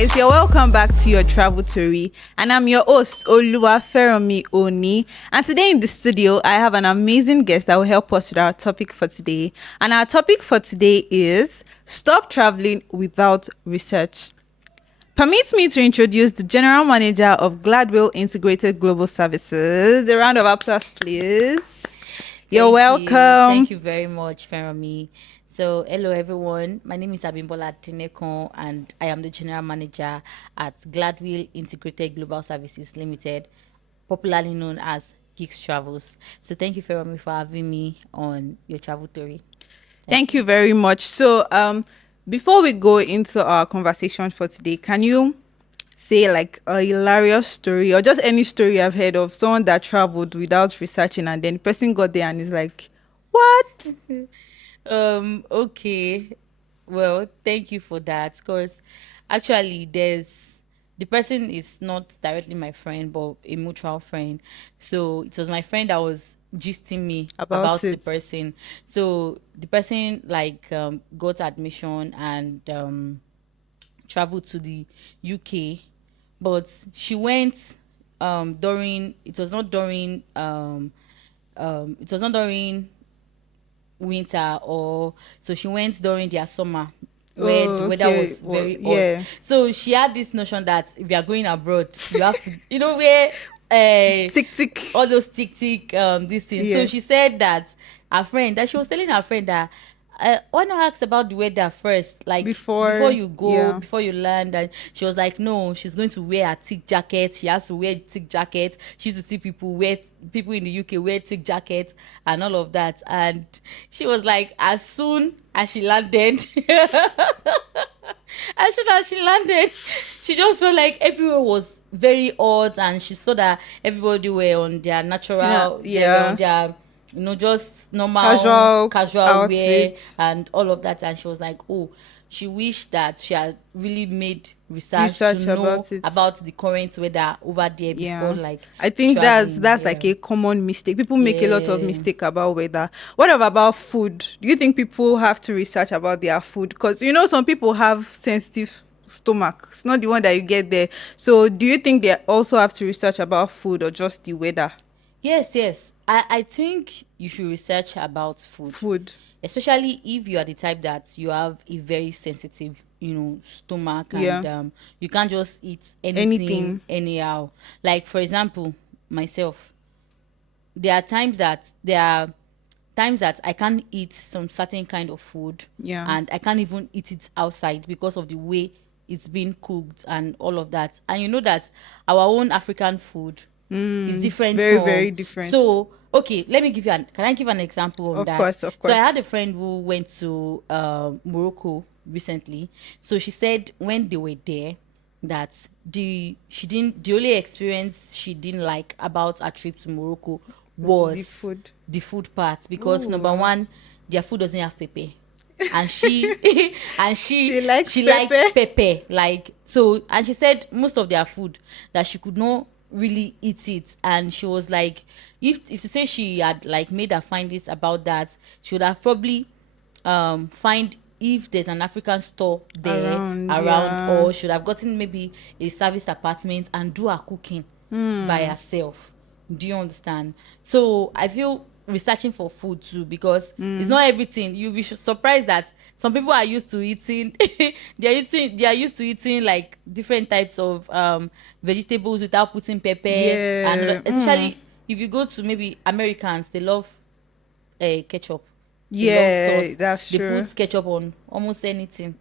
guys, you're welcome back to your travel story, and I'm your host Oluwaferomi Oni. And today in the studio, I have an amazing guest that will help us with our topic for today. And our topic for today is stop traveling without research. Permit me to introduce the General Manager of Gladwell Integrated Global Services. A round of applause, please. You're welcome. Thank you very much, Feromi. So, hello everyone. My name is Abimbola Tinekon, and I am the General Manager at Gladwell Integrated Global Services Limited, popularly known as Geeks Travels. So, thank you, Feromi, for having me on your travel story. Thank you very much. So, before we go into our conversation for today, can you say like a hilarious story or just any story I've heard of someone that traveled without researching and then the person got there and is like, what? Okay. Well, thank you for that. Because actually, the person is not directly my friend, but a mutual friend. So it was my friend that was gisting me About about the it. person. So the person got admission and traveled to the UK, but she went during it was not during winter, or so she went during their summer where the Oh, weather okay. was Well, very hot. yeah. So she had this notion that if you are going abroad, you have to, where Tick, tick. all those tick these things. So Yeah. she said that she was telling her friend that why not ask about the weather first, like before Before, you go, yeah. before you land. And she was like, no, she's going to wear a thick jacket. She has to wear thick jacket. She used to see people in the UK wear thick jacket and all of that. And she was like, as soon as she landed, as soon as she landed, she just felt like everywhere was very hot, and she saw that everybody were on their natural, they were on Yeah. their, just normal Casual casual wear outfits. and all of that. And she was like, oh, she wished that she had really made research to Research know about it. about the current weather over there before, Yeah. like, I think that's traveling. that's Yeah. like a common mistake. People make a lot of Yeah. mistake about weather. What about food? Do you think people have to research about their food? Because some people have sensitive stomach. It's not the one that you get there. So do you think they also have to research about food or just the weather? Yes, yes. I think you should research about food, Food. especially if you are the type that you have a very sensitive, stomach, and Yeah. you can't just eat anything Anything. anyhow. Like, for example, myself, there are times that I can't eat some certain kind of food, Yeah. and I can't even eat it outside because of the way it's been cooked and all of that. And you know that our own African food is It's different very, very from. different. So, okay, let me can I give an example on Of that? course, of So I course. had a friend who went to Morocco recently. So she said when they were there that the only experience she didn't like about her trip to Morocco The was food. the food part, because number Ooh. one, their food doesn't have pepper, and she and She she likes she pepper. likes pepper, like, so. And she said most of their food that she could not really eat it. And she was like, if to say she had like made her findings about that, she would have probably find if there's an African store there Around, around, yeah. or should have gotten maybe a serviced apartment and do her cooking by herself. Do you understand? So I feel researching for food too, because it's not everything. You'll be surprised that some people are used to eating they are used to eating like different types of vegetables without putting pepper. And Yeah. especially if you go to maybe Americans, they love ketchup. They love Yeah, sauce. that's They true. put ketchup on almost anything,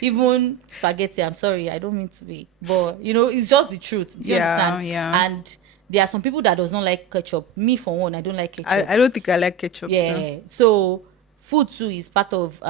even spaghetti. I'm sorry, I don't mean to be, but it's just the truth. Do you understand? Yeah, yeah. And there are some people that does not like ketchup. Me, for one, I don't like ketchup. I don't think I like ketchup too. Yeah. So food too is part of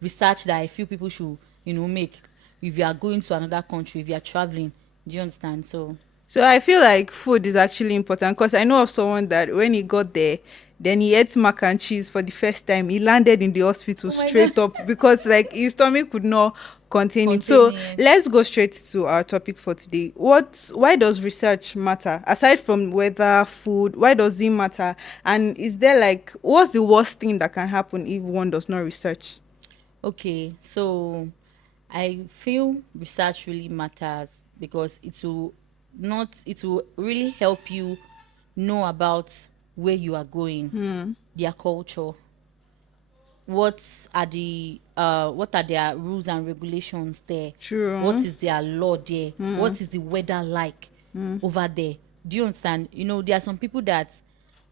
research that I feel people should make if you are going to another country, if you are traveling. Do you understand? So So I feel like food is actually important because I know of someone that when he got there, then he ate mac and cheese for the first time. He landed in the hospital oh my god, straight up because like his stomach could not contain it. So contain let's go straight to our topic for today. Why does research matter? Aside from weather, food, why does it matter? And is there like what's the worst thing that can happen if one does not research? okay, so I feel research really matters because it will really help you know about where you are going, their culture, what are their rules and regulations there, what True. is their law there, what is the weather like over there. Do you understand? There are some people that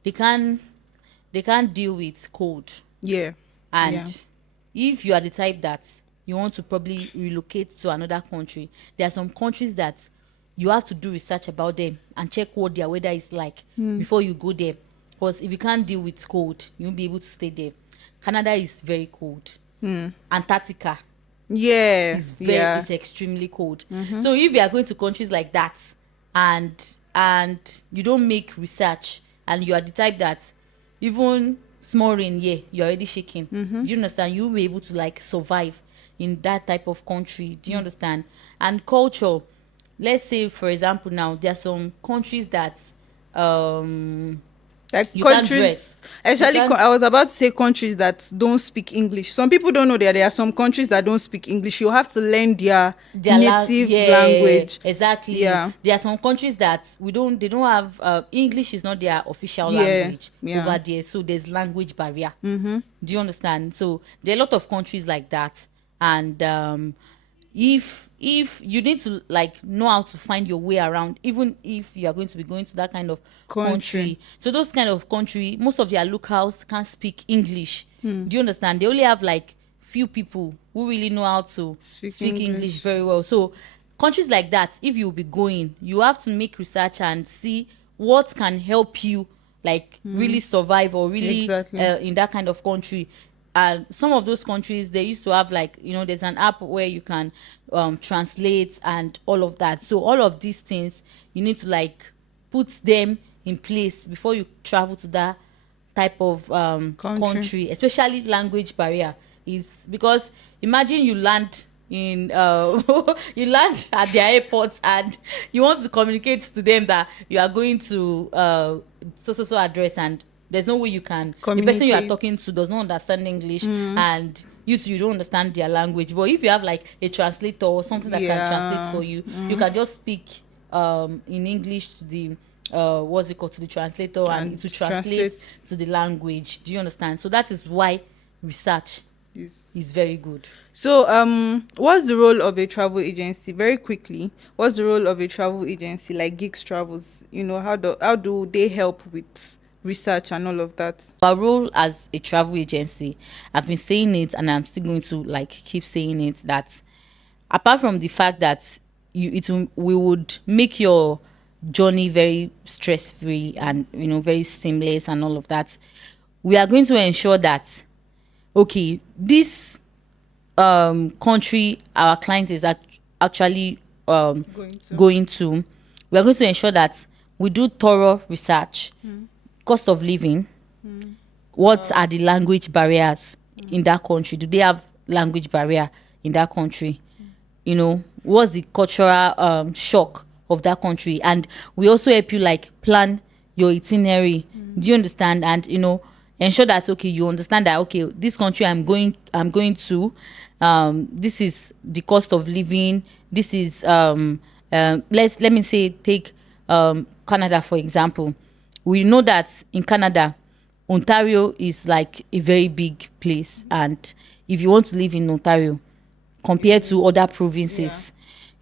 they can't they can't deal with cold. Yeah. Yeah. And if you are the type that you want to probably relocate to another country, there are some countries that you have to do research about them and check what their weather is like before you go there. Because if you can't deal with cold, you won't be able to stay there. Canada is very cold. Antarctica Yeah. Yeah. is extremely cold. So if you are going to countries like that and you don't make research and you are the type that even small rain here you're already shaking, do you understand? You'll be able to like survive in that type of country. Do you understand? And culture, let's say for example now there are some countries that um Like you can't countries, dress. You especially can't I was about to say countries that don't speak English. Some people don't know that there are some countries that don't speak English. You have to learn their native yeah, language. exactly. Yeah. There are some countries that they don't have English is not their official Yeah. language Yeah. over there, so there's language barrier. Do you understand? So there are a lot of countries like that. And if you need to like know how to find your way around, even if you are going to be going to that kind of Country. country, so those kind of country, most of their locals can't speak English. Do you understand? They only have like few people who really know how to Speak speak English English. very well. So countries like that, if you'll be going, you have to make research and see what can help you like really survive or really Exactly. in that kind of country. And some of those countries, they used to have like there's an app where you can translate and all of that. So all of these things you need to like put them in place before you travel to that type of country. Especially language barrier is because imagine you land in you land at their airport and you want to communicate to them that you are going to so address, and there's no way you can, the person you are Communicate. talking to does not understand English, and you too, you don't understand their language. But if you have like a translator or something that can translate Yeah. for you, you can just speak in English to the what's it called, to the translator, and to translate to the language. Do you understand? So that is why research is very good. So, what's the role of a travel agency? Very quickly, what's the role of a travel agency like Geeks Travels? How do they help with research and all of that? Our role as a travel agency, I've been saying it and I'm still going to like keep saying it, that apart from the fact that we would make your journey very stress free and very seamless and all of that, we are going to ensure that okay, this country our client is actually going to, we are going to ensure that we do thorough research, cost of living, what are the language barriers in that country, do they have language barrier in that country, what's the cultural shock of that country, and we also help you like plan your itinerary. Do you understand? And ensure that okay, you understand that okay, this country I'm going to, this is the cost of living, this is let me say take Canada for example. We know that in Canada, Ontario is like a very big place, and if you want to live in Ontario compared to other provinces,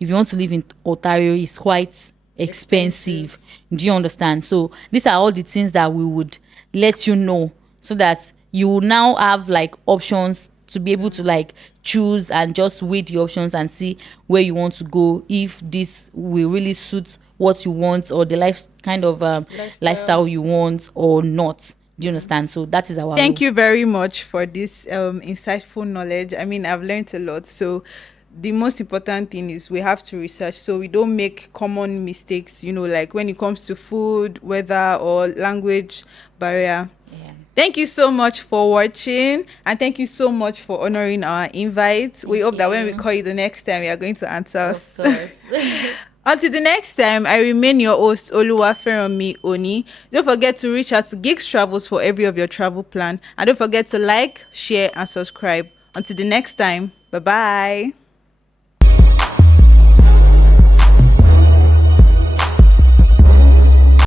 if you want to live in Ontario, it's quite expensive. Do you understand? So these are all the things that we would let you know, so that you will now have like options to be able to like choose and just weigh the options and see where you want to go, if this will really suit what you want or the life kind of lifestyle you want or not. Do you understand? So that is our Thank role. you very much for this insightful knowledge. I mean, I've learned a lot. So, the most important thing is we have to research so we don't make common mistakes, like when it comes to food, weather, or language barrier. Yeah. Thank you so much for watching, and thank you so much for honoring our invite. We hope that when we you. call you the next time, you are going to answer Of us. course. Until the next time, I remain your host, Oluwafermi Oni. Don't forget to reach out to Geeks Travels for every of your travel plan. And don't forget to like, share, and subscribe. Until the next time, bye-bye.